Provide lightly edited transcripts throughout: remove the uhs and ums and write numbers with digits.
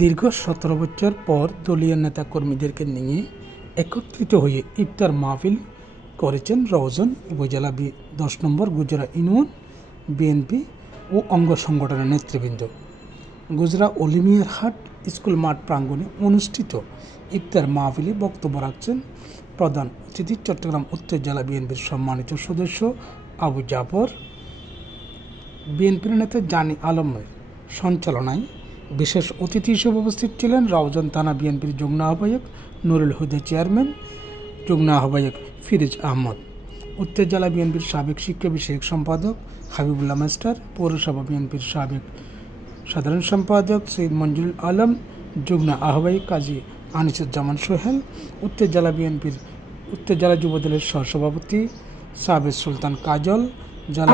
দীর্ঘ 17 বছর পর দলীয় নেতাকর্মীদেরকে নিয়ে একত্রিত হয়ে ইফতার মাহফিল করেছেন রওজন উপজেলা 10 নম্বর গুজরা ইউনিয়ন বিএনপি ও অঙ্গ সংগঠনের নেতৃবৃন্দ। গুজরা অলিমিয়ার হাট স্কুল মাঠ প্রাঙ্গণে অনুষ্ঠিত ইফতার মাহফিলে বক্তব্য রাখছেন প্রধান অতিথি চট্টগ্রাম উত্তর জেলা বিএনপির সম্মানিত সদস্য আবু জাফর। বিএনপির নেতা জানি আলমের সঞ্চালনায় বিশেষ অতিথি হিসেবে উপস্থিত ছিলেন রওজন থানা বিএনপির যুগ্ম আহ্বায়ক নুরুল হুদা চেয়ারম্যান, যুগ্ম আহ্বায়ক ফিরোজ আহমদ, উত্তর জেলা বিএনপির সাবেক শিক্ষা বিষয়ক সম্পাদক হাবিবুল্লাহ মাস্টার, পৌরসভা বিএনপির সাবেক সাধারণ সম্পাদক সৈয়দ মঞ্জুরুল আলম, যুগ্ম আহ্বায়ক কাজী আনিসুজ্জামান সোহেল, উত্তর জেলা যুবদলের সহসভাপতি সাবের সুলতান কাজল, জেলা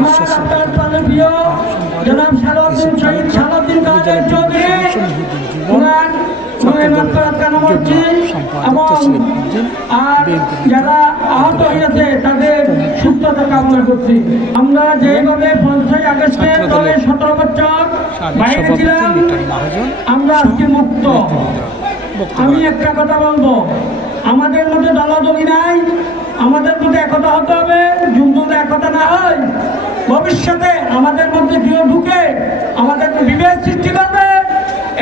যারা আহত হয়েছে তাদের সুস্থতা কামনা করছি। আমরা যেভাবে 5ই আগস্টে দলের 17 বছর বাইরে ছিলাম, আমরা আজকে মুক্ত। আমি একটা কথা বলবো, আমাদের মধ্যে দলাদলি নাই, আমাদের মধ্যে একতা হতে হবে। যদি একতা না হয়, ভবিষ্যতে আমাদের মধ্যে কেউ ঢুকে আমাদের বিভেদ সৃষ্টি করবে।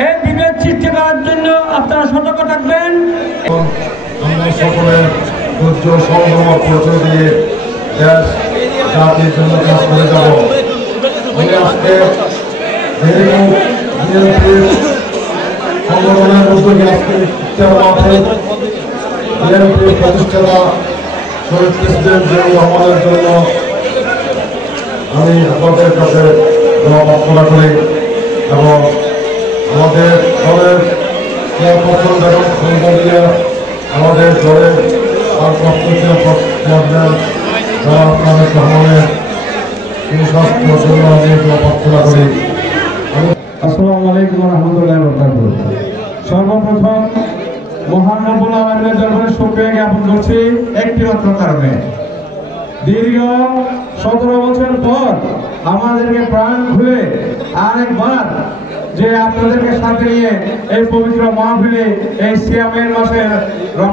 এই বিভেদ সৃষ্টি করার জন্য আপনারা সতর্ক থাকবেন। আমরা সকলের ধৈর্য সংগ্রাম পরিচয় দিয়ে দেশ জাতির জন্য কাজ করে যাব। আমি আজকে বিএনপির সংগঠনের উদ্যোগে আজকে বিএনপির প্রতিষ্ঠাতা শহীদ প্রেসিডেন্ট জিয়াউর রহমানের জন্য আমি আপনাদের কাছে দোয়া প্রার্থনা করি এবং আমাদের দলের চেয়ারপারসন বেগম খালেদা জিয়া, আমাদের দলের ভারপ্রাপ্ত চেয়ারপারসন তারেক রহমানের সুস্বাস্থ্যের জন্য আমি দোয়া প্রার্থনা করি। আসসালামু আলাইকুম ওয়া রাহমাতুল্লাহি ওয়া বারাকাতুহু। সর্বপ্রথম মহান রব্বুল আলামিনের দরবারে শুকরিয়া জ্ঞাপন করছি একটি মাত্র কারণে, দীর্ঘ 17 বছর পর আমাদেরকে প্রাণ খুলে আরেকবার যে আপনাদেরকে সাথে নিয়ে এই পবিত্র মাহফিলে এই সিয়ামের মাসের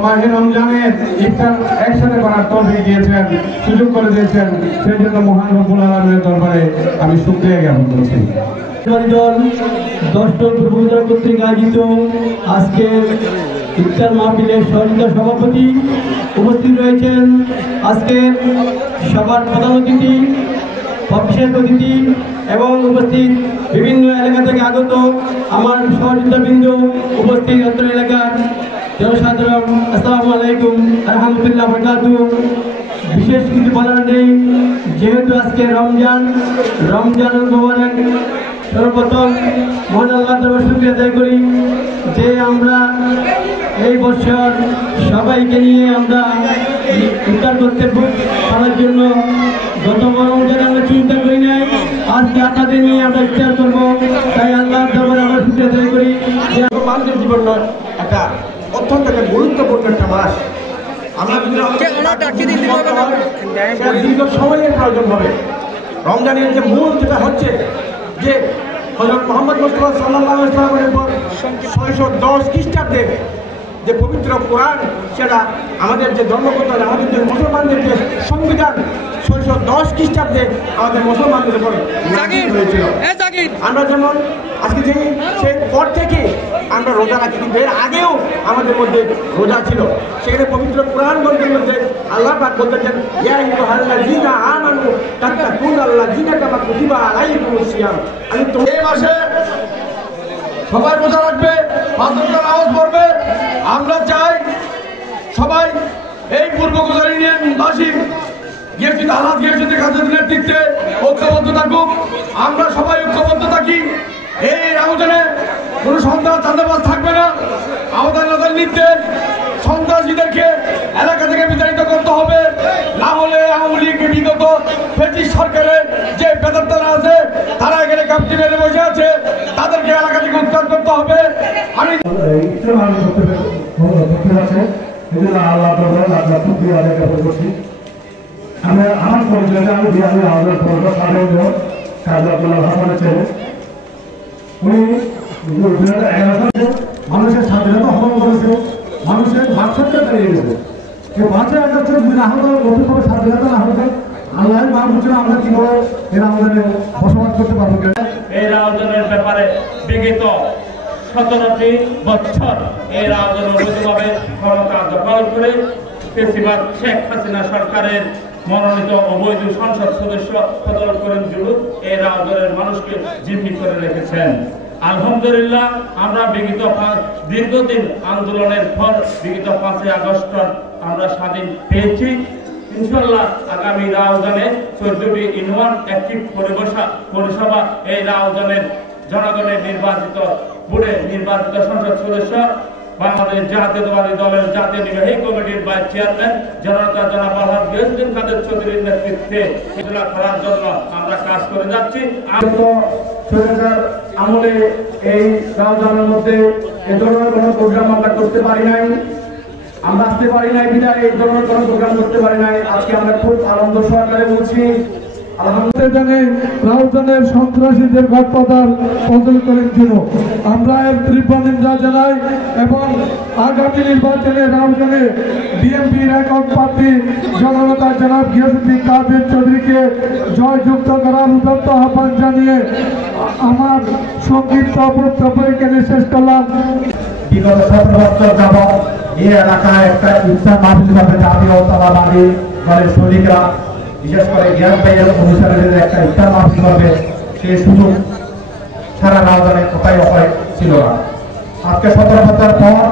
মাহে রমজানের ইফতার একসাথে করার তৌফিক দিয়েছেন, সুযোগ করে দিয়েছেন, সেই জন্য মহান রব্বুল আলামিনের দরবারে আমি শুকরিয়া জ্ঞাপন করছি। দল 10 নম্বর গুজরা কর্তৃক আয়োজিত আজকের ইফতার মাহফিলের সভাপতি উপস্থিত রয়েছেন। আজকের সবার প্রধান অতিথি, বিশেষ অতিথি এবং উপস্থিত বিভিন্ন এলাকা থেকে আগত আমার সহযোগিতাবৃন্দ, উপস্থিত অত্র এলাকার জনসাধারণ, আসসালামু আলাইকুম আলহামদুলিল্লাহ বারাকাতুহু। বিশেষ কিছু বলার নেই, যেহেতু আজকে রমজান মোবারক। সর্বপ্রথম মহান আল্লাহর দরবারে শুকরিয়া আদায় করি যে আমরা এই বছর সবাইকে নিয়ে আমরা ইফতার করতে পারার জন্য গত রমজানে আমরা চিন্তা করি নাই, আজকে আপনাদের নিয়ে আমরা ইফতার করবো। তাই আল্লাহর দরবারে আমরা শুকরিয়া আদায় করি যে মানুষের জীবন একটা অত্যন্ত একটা গুরুত্বপূর্ণ একটা মাস। আমরা দীর্ঘ সময়ের প্রয়োজন হবে। রমজানের যে মূল যেটা হচ্ছে যে হযরত মুহাম্মদ মুস্তাফা সাল্লাল্লাহু আলাইহি ওয়াসাল্লামের পর 610 খ্রিস্টাব্দে যে পবিত্র কোরআন, সেটা আমাদের যে ধর্মগ্রন্থ, আমাদের যে মুসলমানদের যে সংবিধান 610 খ্রিস্টাব্দে আমাদের মুসলমানদের উপর হয়েছিল। আমরা যেমন আজকে যে সেই পর থেকে আমরা রোজা রাখি, কিন্তু এর আগেও আমাদের মধ্যে রোজা ছিল। সেখানে পবিত্র কোরআন গ্রন্থের মধ্যে আল্লাহ পাক বলতেছেন, ইয়া আইয়ুহাল্লাযীনা আমানু তাত্তাকুল্লাযীনা কামা কুতিবা আলাইকুমুস সিয়াম। আমি তো এই মাসে সবাই রোজা রাখবে, 5 ওয়াক্ত নামাজ পড়বে। আমরা চাই সবাই এই পূর্ব গুজরা ইউনিয়নবাসী গিয়েছিল আলাদ গিয়েছিল কাজের নেতৃত্বে ঐক্যবদ্ধ থাকুক। আমরা সবাই ঐক্যবদ্ধ থাকি। এই আয়োজনে কোনো সন্ত্রাস চাঁদাবাজ থাকবে না। আমাদের নির্দেশ, সন্ত্রাসীদেরকে এলাকা থেকে বিতাড়িত করতে হবে। না হলে আওয়ামী লীগ বিগত ব্রিটিশ সরকারের যে বেদরতারা আছে, তারা এখানে কাপটি মেরে বসে আছে, তাদেরকে এলাকা থেকে উত্তর করতে হবে। আমি আমার পরিচয় আমি আমাদের উনি মানুষের স্বাধীনতা হরণ করেছে, মানুষের ভারসাম্য দাঁড়িয়ে গেছে। 5 আগস্টের না হতো নতুনভাবে স্বাধীনতা না হতো আল্লাহ মা বুঝে আমরা কিভাবে এরা আমাদের বসবাস করতে পারবো। এই রাজনের ব্যাপারে বিগত 17টি বছর এই রাজন অবৈধভাবে ক্ষমতা দখল করে বেশিরভাগ শেখ হাসিনা সরকারের মনোনীত অবৈধ সংসদ সদস্য বদল করেন যুবক এই রাজনের মানুষকে জিম্মি করে রেখেছেন। আলহামদুলিল্লাহ আমরা বিগত দীর্ঘদিন আন্দোলনের পর বিগত 5 আগস্ট আমরা স্বাধীন পেয়েছি। ইনশাআল্লাহ আগামী রাউজানে 14টি ইউনিয়ন একটি পরিষেবা এই রাউজানের জনগণের নির্বাচিত বোর্ডে নির্বাচিত সংসদ সদস্য বাংলাদেশ জাতীয়তাবাদী দলের জাতীয় নির্বাহী কমিটির ভাইস চেয়ারম্যান জনতা জনাব আলহাজ গিয়াসউদ্দিন কাদের চৌধুরীর নেতৃত্বে এগুলা করার জন্য আমরা কাজ করে যাচ্ছি। আমলে এই রাউজানের মধ্যে এ ধরনের কোনো প্রোগ্রাম আমরা করতে পারি নাই, আমরা আসতে পারি নাই বিধায় এই ধরনের কোনো প্রোগ্রাম করতে পারি নাই। আজকে আমরা খুব আনন্দ সহকারে বলছি রাউজানের সন্ত্রাসীদের ঘটপাতার পদলকরের জন্য আমরা এর তীব্র নিন্দা জানাই এবং আগামী নির্বাচনে রাউজানে বিএনপির একক প্রার্থী জননেতা জনাব গিয়াসউদ্দিন কাদের চৌধুরীকে জয়যুক্ত করার উদ্যত আহ্বান জানিয়ে আমার সংক্ষিপ্ত বক্তব্য এখানে শেষ করলাম। বিগত 17 বছর যাবৎ এই এলাকায় একটা ইফতার মাহফিল হবে জাতীয়তাবাদী দলের সৈনিকরা, বিশেষ করে জ্ঞান ভাইয়ের অনুসারীদের একটা ইফতার মাহফিল হবে, সেই সুযোগ সারা রাউজানে কোথায় ছিল না। আজকে 17 বছর পর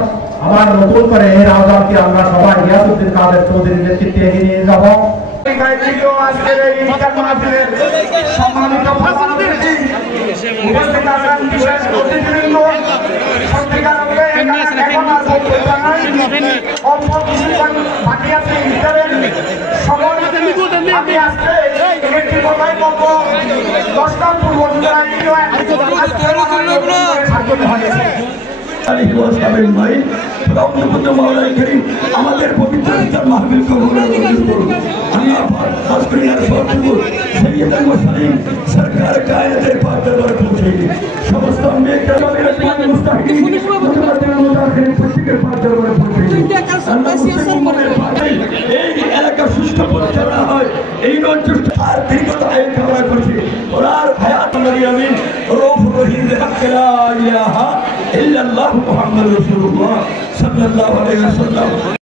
আবার নতুন করে এই রাউজানকে আমরা সবাই গিয়াসউদ্দিন কাদের চৌধুরীর নেতৃত্বে এগিয়ে নিয়ে যাব। আজকের এই ইফতার মাহফিলের সম্মানিত প্রধান অতিথি উপস্থিত আছেন বিশেষ অতিথিবৃন্দ, সত্যিকার অর্থে এখন আর বক্তব্য নাই, অল্প কিছুক্ষণ বাকি আছে ইফতারের সময়। আমি আজকে একটি কথাই বলবো, 10টা পূর্ব জেলা ইউনিয়ন স্বাগত হয়েছে। আমাদের পবিত্র ইফতার মাহফিল সরকার কায়দের পাক দরবারে পৌঁছে সমস্ত এই এলাকা সুষ্ঠু পরিচালনা হয়, এই নজর আর দীর্ঘতা কামনা করছি। ওনার হায়াত আমিন রূহ রহিম লা ইলাহা ইল্লাল্লাহু মুহাম্মাদুর রাসূলুল্লাহ সাল্লাল্লাহু আলাইহি ওয়াসাল্লাম।